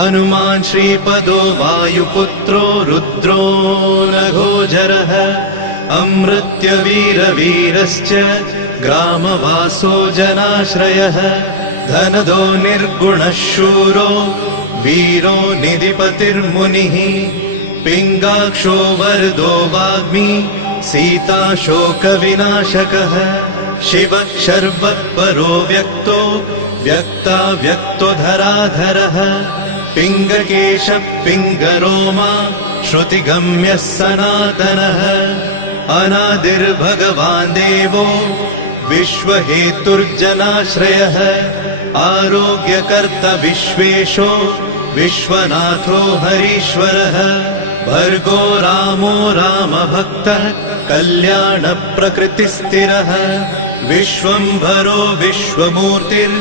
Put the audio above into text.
हनुमान् श्रीपदो वायुपुत्रो रुद्रो नघोजरः अमृत्यवीरवीरश्च ग्रामवासो जनाश्रयः धनदो निर्गुणः शूरो वीरो निधिपतिर्मुनिः पिङ्गाक्षो वरदो वाग्मी सीता शोकविनाशकः शिवः शर्वः व्यक्तो व्यक्तो धराधरः पिङ्गकेशः पिङ्गरोमा श्रुतिगम्यः सनातनः अनादिर्भगवान् देवो विश्वहेतुर्जनाश्रयः आरोग्यकर्ता विश्वेशो विश्वनाथो हरीश्वरः भर्गो रामो रामभक्तः कल्याणप्रकृतिस्थिरः विश्वम्भरो विश्वमूर्तिर्